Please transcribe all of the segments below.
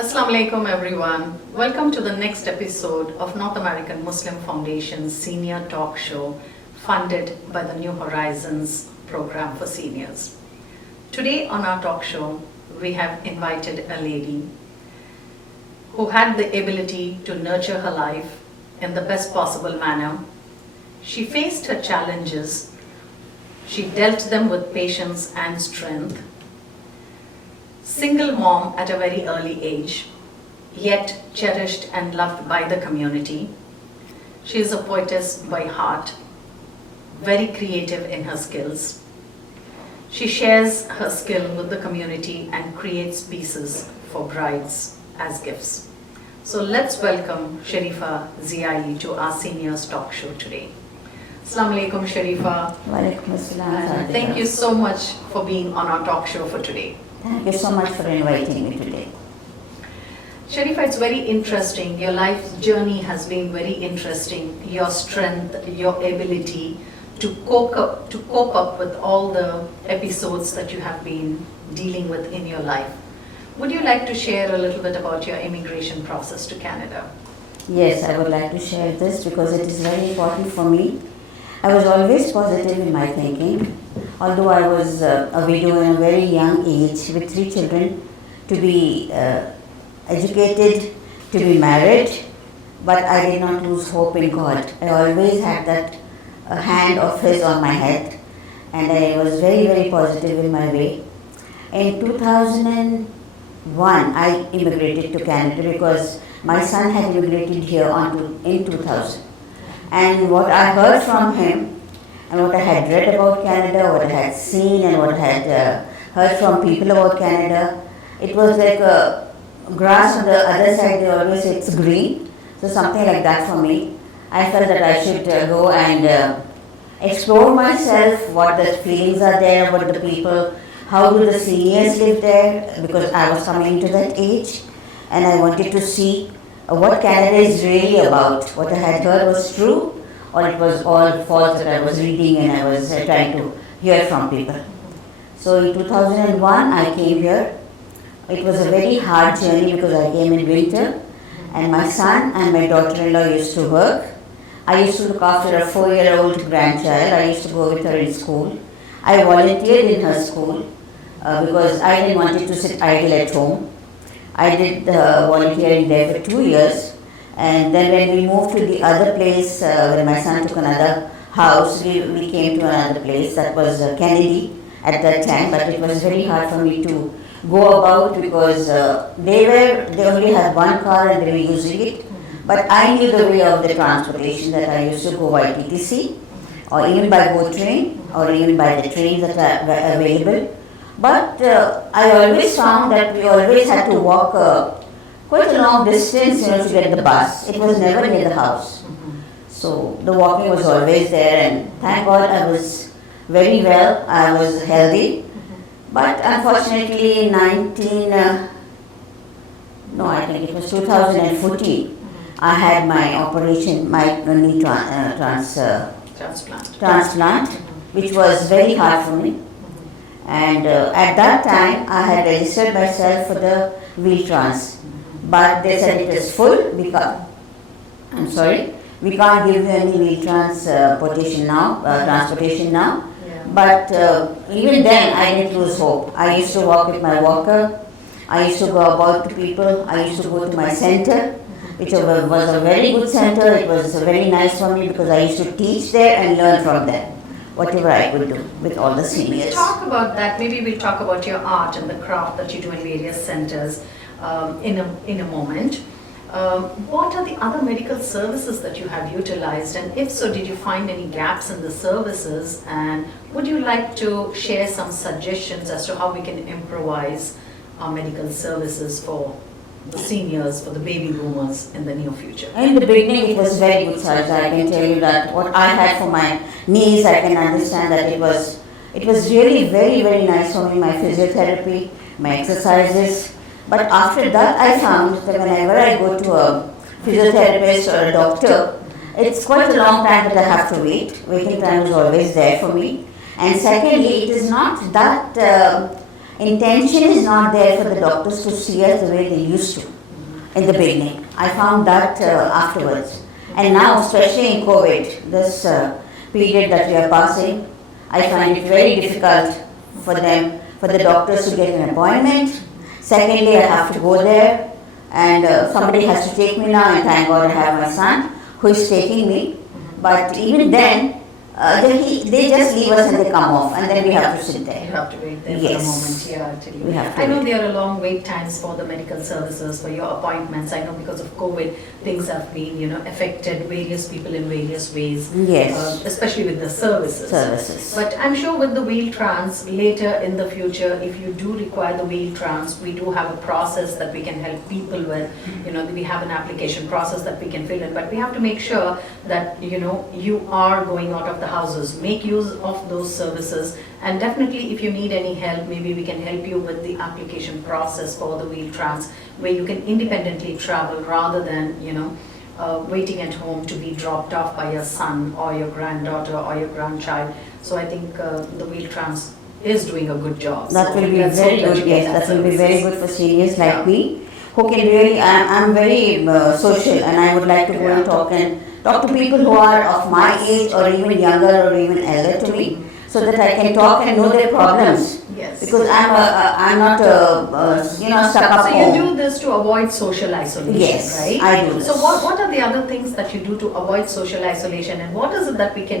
Assalamu alaikum everyone. Welcome to the next episode of North American Muslim Foundation's senior talk show funded by the New Horizons program for seniors. Today on our talk show, we have invited a lady who had the ability to nurture her life in the best possible manner. She faced her challenges. She dealt them with patience and strength. Single mom at a very early age, yet cherished and loved by the community. She is a poetess by heart, very creative in her skills. She shares her skill with the community and creates pieces for brides as gifts. So let's welcome Sharifa Ziai to our seniors talk show today. Assalamu alaikum Sharifa. Walaikum assalam. Thank you so much for being on our talk show for today. Thank you so much for inviting me today. Sharifa, it's very interesting. Your life journey has been very interesting. Your strength, your ability to cope up with all the episodes that you have been dealing with in your life. Would you like to share a little bit about your immigration process to Canada? Yes, I would like to share this because it is very important for me. I was always positive in my thinking. Although I was a widow in a very young age with 3 children, to be educated, to be married, but I did not lose hope in God. I always had that hand of His on my head, and I was very, very positive in my way. In 2001, I immigrated to Canada because my son had immigrated here in 2000. And what I heard from him, and what I had read about Canada, what I had seen and what I had heard from people about Canada, it was like a grass on the other side, they always say it's green. So something like that for me. I felt that I should go and explore myself, what the feelings are there, what the people, how do the seniors live there, because I was coming into that age and I wanted to see what Canada is really about. What I had heard was true, or it was all false that I was reading and I was trying to hear from people. So in 2001 I came here. It was a very hard journey because I came in winter and my son and my daughter-in-law used to work. I used to look after a 4-year-old grandchild. I used to go with her in school. I volunteered in her school because I didn't want to sit idle at home. I did volunteering there for 2 years. And then when we moved to the other place, when my son took another house, we came to another place. That was Kennedy at that time, but it was very hard for me to go about because they only had one car and they were using it. But I knew the way of the transportation, that I used to go by TTC or even by boat train or even by the trains that were available. But I always found that we always had to walk quite a long distance, to get the bus. It was never near the house. So the walking was always there, and thank God I was very well. I was healthy. But unfortunately in I think it was 2014, I had my operation, my knee transplant, which was very hard for me. And at that time I had registered myself for the wheel trans. But they said it is full. We can't give you any wheel transportation now. Yeah. But even then, I didn't lose hope. I used to walk with my walker. I used to go about to people. I used to go to my center, which was a very good center. It was very nice for me because I used to teach there and learn from them, whatever I could do with all the seniors. We'll talk about that. Maybe we'll talk about your art and the craft that you do in various centers. In a moment. What are the other medical services that you have utilized, and if so, did you find any gaps in the services, and would you like to share some suggestions as to how we can improvise our medical services for the seniors, for the baby boomers in the near future? In the beginning it was very good, sir. I can tell you that what I had for my knees, I can understand that it was really very, very nice for me, my physiotherapy, my exercises. But after that I found that whenever I go to a physiotherapist or a doctor, it's quite a long time that I have to wait. Waiting time is always there for me. And secondly, it is not that intention is not there for the doctors to see us the way they used to in the beginning. I found that afterwards. And now, especially in COVID, this period that we are passing, I find it very difficult for them, for the doctors to get an appointment. Secondly, I have to go there, and somebody has to take me now, and thank God I have my son who is taking me. But even then, they just leave us and they come off, and then we have to sit there. You have to wait there Yes. for a moment. Yeah, actually. We have to I know wait. there are long wait times for the medical services, for your appointments. I know because of COVID, things have been, affected various people in various ways. Yes. Especially with the services. But I'm sure with the wheel trans, later in the future, if you do require the wheel trans, we do have a process that we can help people with. We have an application process that we can fill in. But we have to make sure that, you are going out of the houses. Make use of those services. And definitely, if you need any help, maybe we can help you with the application process for the wheel trans, where you can independently travel rather than, waiting at home to be dropped off by your son or your granddaughter or your grandchild. So I think the wheel trans is doing a good job. That So will be let's very hope good, you get yes. That will be very good for seniors Yeah. like me, who can really, I'm very social, and I would like to go and talk to people who are of my age or even younger or even elder to me, so that I can talk and know their problems. Yes. Because I'm not stuck up So you home. do this to avoid social isolation, Yes, right? I do this. So what are the other things that you do to avoid social isolation, and what is it that we can,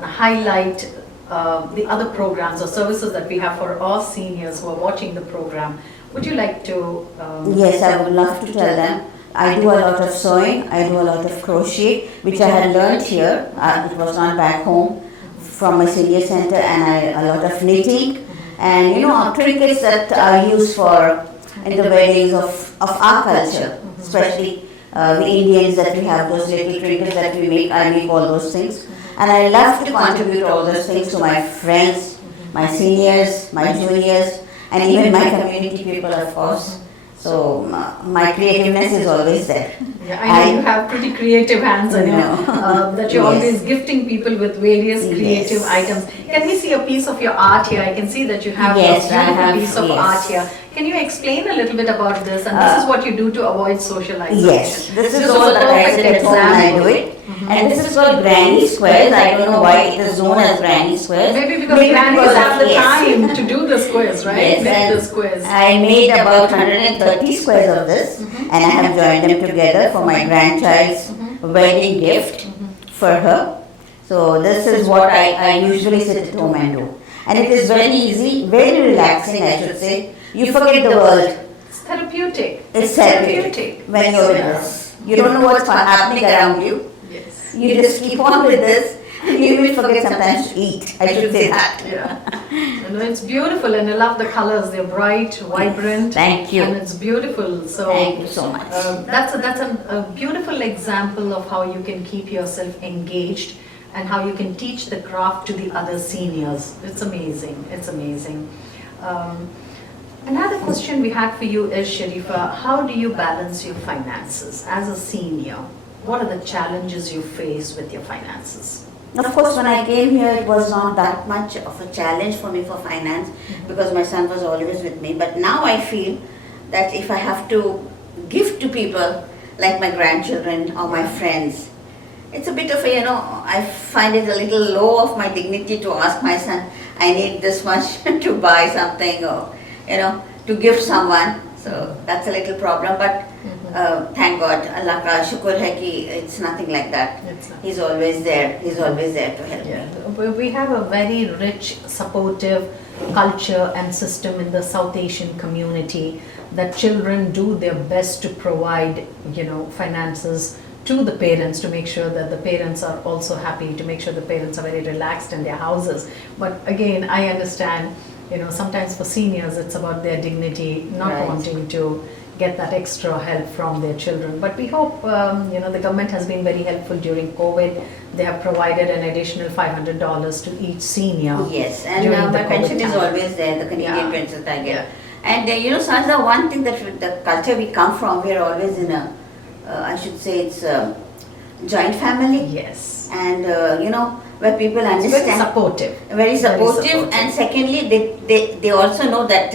highlight the other programs or services that we have for our seniors who are watching the program? Would you like to? Yes, I would love to tell them. I do a lot of sewing, I do a lot of crochet, which I had learned here. It was not back home from my senior center, and a lot of knitting and trinkets that are used for in the weddings of our culture, especially the Indians, that we have those little trinkets that we make. I make all those things, and I love to contribute all those things to my friends, my seniors, my juniors, and even my community people, of course. So my creativeness is always there. Yeah, I know you have pretty creative hands, and that you're Yes. always gifting people with various creative Yes. items. Can we see a piece of your art here? I can see that you have Yes, a beautiful I have, piece of yes. art here. Can you explain a little bit about this? And this is what you do to avoid social isolation. Yes, this is a all that I perfect sit at home and I do example. it. And this is called granny squares. I don't know why it is known as granny squares. Maybe because grannies because have of- the yes. time to do the squares, right? Yes, Make and the squares. I made about 130 squares of this, and I have joined them together for my grandchild's wedding gift for her. So this is what I usually sit at home and do. And it is very easy, very relaxing, I should say. You forget the world. It's therapeutic. It's therapeutic when you're with this. You don't know what's happening around you. Yes. You just keep on with this, and you will forget sometimes to eat. I should say that. Yeah. It's beautiful, and I love the colors. They're bright, vibrant. Thank you. And it's beautiful. So Thank you so much. that's a beautiful example of how you can keep yourself engaged and how you can teach the craft to the other seniors. It's amazing. It's amazing. Another question we had for you is, Sharifa, how do you balance your finances as a senior? What are the challenges you face with your finances? Of course, when I came here, it was not that much of a challenge for me for finance because my son was always with me. But now I feel that if I have to give to people like my grandchildren or my friends, it's a bit of a, I find it a little low of my dignity to ask my son, I need this much to buy something or, to give someone. So that's a little problem. But thank God, Allah ka shukur hai ki it's nothing like that. It's not. He's always there. He's always there to help me. Yeah, we have a very rich, supportive culture and system in the South Asian community that children do their best to provide, finances to the parents to make sure that the parents are also happy, to make sure the parents are very relaxed in their houses. But again, I understand, sometimes for seniors it's about their dignity, not Right. wanting to get that extra help from their children. But we hope, the government has been very helpful during COVID. They have provided an additional $500 to each senior. Yes, and during the my pension COVID is time. always there, the Canadian Yeah. pension I get. Yeah. And Sanjana, one thing that the culture we come from, we are always in a, I should say it's a joint family. Yes. And where people It's understand. very supportive. Very supportive, and secondly, they also know that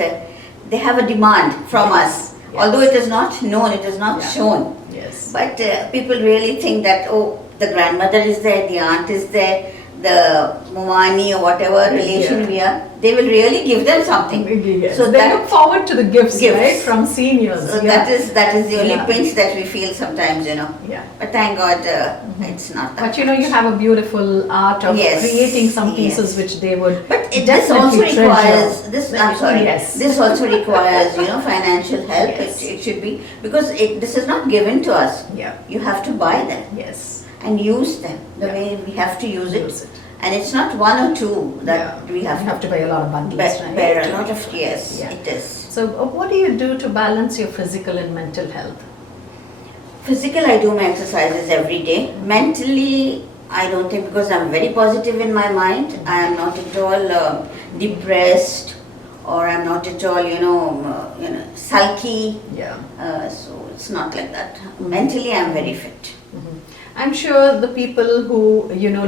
they have a demand from us. Yes. Although it is not known, it is not Yeah. shown. Yes. But people really think that, oh, the grandmother is there, the aunt is there, the Mumani or whatever relation Yeah. we are, they will really give them something. Yes. So they that, look forward to the gifts, Gifts. right, from seniors. so Yeah. that is the only Yeah. pinch that we feel sometimes, Yeah. But thank God it's not that. But you have a beautiful art of Yes, creating some pieces yes. which they would But this definitely also requires treasure. this. I'm sorry. Yes. This also requires financial help. Yes. It should be, because this is not given to us. Yeah. You have to buy them Yes. and use them the Yeah. way we have to use it. Use it. And it's not one or two that Yeah. we have You have to buy a lot of bundles, right? bear a lot of. Yes, Yeah. it is. So, what do you do to balance your physical and mental health? Physical, I do my exercises every day. Mentally, I don't think, because I'm very positive in my mind. I am not at all depressed, or I'm not at all, sulky. Yeah. So it's not like that. Mentally, I'm very fit. I'm sure the people who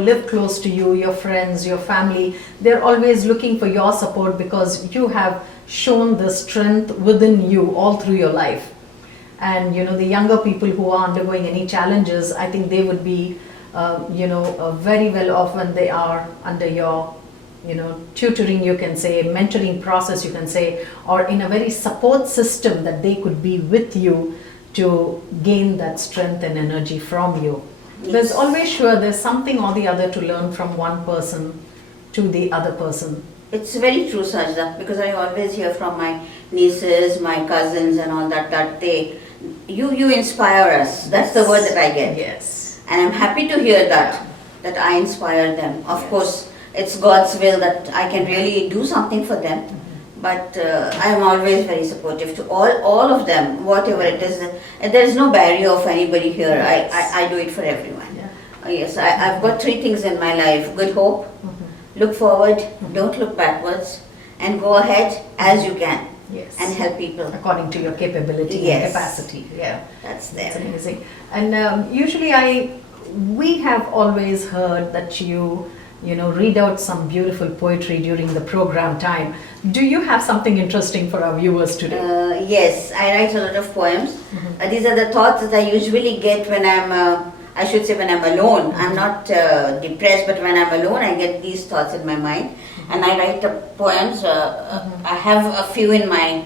live close to you, your friends, your family, they're always looking for your support because you have shown the strength within you all through your life. And the younger people who are undergoing any challenges, I think they would be very well off when they are under your tutoring, you can say, mentoring process, you can say, or in a very support system that they could be with you to gain that strength and energy from you. Yes. There's always there's something or the other to learn from one person to the other person. It's very true, Sajda, because I always hear from my nieces, my cousins and all that you inspire us. That's the word that I get. Yes. And I'm happy to hear that I inspire them. Of Yes. course, it's God's will that I can really do something for them. But I am always very supportive to all of them, whatever it is. And there is no barrier of anybody here. Yes. I do it for everyone. Yeah. Yes, I've got 3 things in my life: good hope, look forward, don't look backwards, and go ahead as you can. Yes. And help people. According to your capability Yes. and capacity. Yeah. That's That's there. amazing. And usually we have always heard that you read out some beautiful poetry during the program time. Do you have something interesting for our viewers today? Yes, I write a lot of poems. These are the thoughts that I usually get when when I'm alone. I'm not depressed, but when I'm alone, I get these thoughts in my mind. And I write the poems. I have a few in my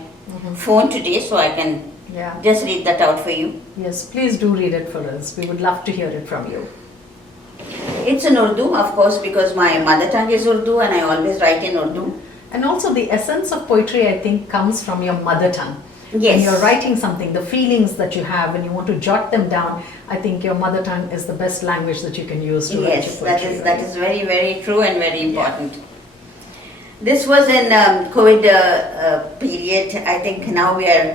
phone today, so I can Yeah. just read that out for you. Yes, please do read it for us. We would love to hear it from you. It's in Urdu, of course, because my mother tongue is Urdu and I always write in Urdu. And also the essence of poetry, I think, comes from your mother tongue. When Yes. you're writing something, the feelings that you have and you want to jot them down, I think your mother tongue is the best language that you can use to write Yes, your poetry. that is very, very true and very important. This was in COVID period. I think now we are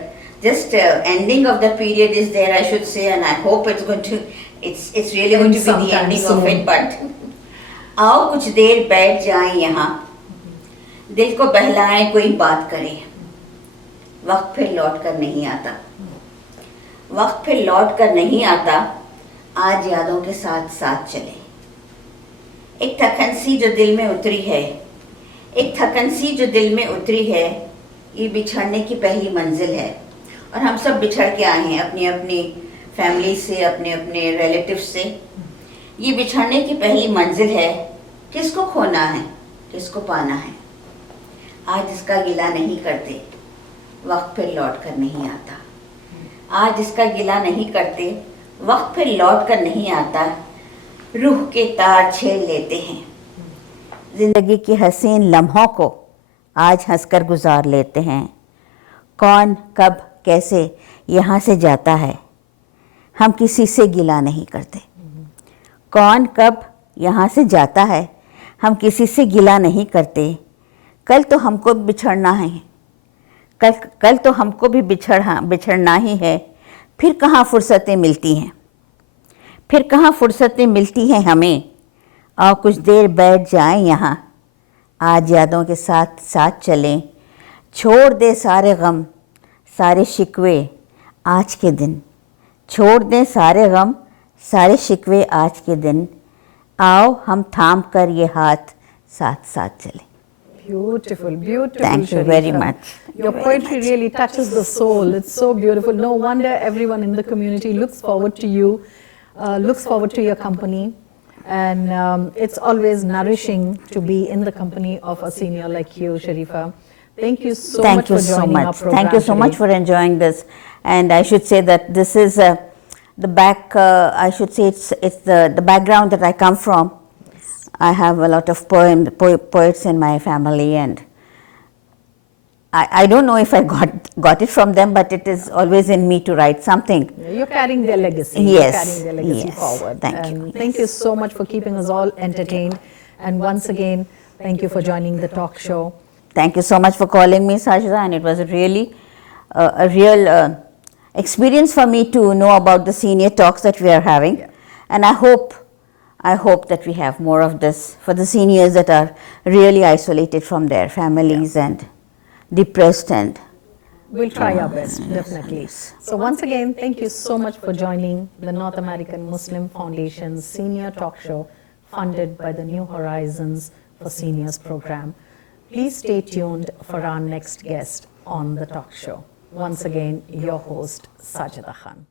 just ending of the period is there, I should say, and I hope it's going to, it's really going to be the Sometime ending soon. of it. But आओ कुछ देर बैठ जाएं यहाँ, दिल को बहलाएं कोई बात करे, वक्त फिर लौट कर नहीं आता, वक्त फिर लौट कर नहीं आता, आज यादों के साथ साथ चले। एक थकन सी जो दिल में उतरी है, एक थकन सी जो दिल में उतरी है, ये बिछड़ने की पहली मंजिल है। और हम सब बिछड़ के आए हैं अपनी अपनी फैमिली से, अपने अपने रिलेटिव से। ये बिछड़ने की पहली मंजिल है, किसको खोना है, किसको पाना है। आज इसका गिला नहीं करते, वक्त फिर लौट कर नहीं आता। आज इसका गिला नहीं करते, वक्त फिर लौट कर नहीं आता, रूह के तार छेड़ लेते हैं। जिंदगी की हसीन लम्हों को आज हंसकर गुजार लेते हैं। कौन कब कैसे यहाँ से जाता है, हम किसी से गिला नहीं करते। कौन कब यहाँ से जाता है, हम किसी से गिला नहीं करते। कल तो हमको बिछड़ना है, कल तो हमको भी बिछड़ना ही है। फिर कहाँ फुर्सतें मिलती हैं, फिर कहाँ फुर्सतें मिलती हैं हमें। और कुछ देर बैठ जाएं यहाँ, आज यादों के साथ साथ चलें। छोड़ दे सारे गम सारे शिकवे आज के दिन, छोड़ दें सारे गम सारे शिकवे आज के दिन। आओ हम थाम कर ये हाथ साथ साथ चलें. Beautiful, beautiful. Thank you very Sharifa. much. Your poetry really touches the soul. It's so beautiful. No wonder everyone in the community looks forward to you, looks forward to your company. And it's always nourishing to be in the company of a senior like you, Sharifa. Thank you so much for joining our program. Thank you so much for enjoying this. And I should say that this is the back, I should say it's the background that I come from. I have a lot of poets in my family, and I don't know if I got it from them, but it is always in me to write something. You're carrying their legacy. Yes. You're carrying their legacy Yes. forward. Thank you. Thank you so much for keeping us all entertained. And once again, thank you for joining the talk show. Thank you so much for calling me, Sajida, and it was really a real experience for me to know about the senior talks that we are having. Yeah. And I hope that we have more of this for the seniors that are really isolated from their families and depressed, and We'll try our best, definitely. So once again, thank you so much for joining the North American Muslim Foundation's senior talk show funded by the New Horizons for Seniors program. Please stay tuned for our next guest on the talk show. Once again, your host, Sajida Khan.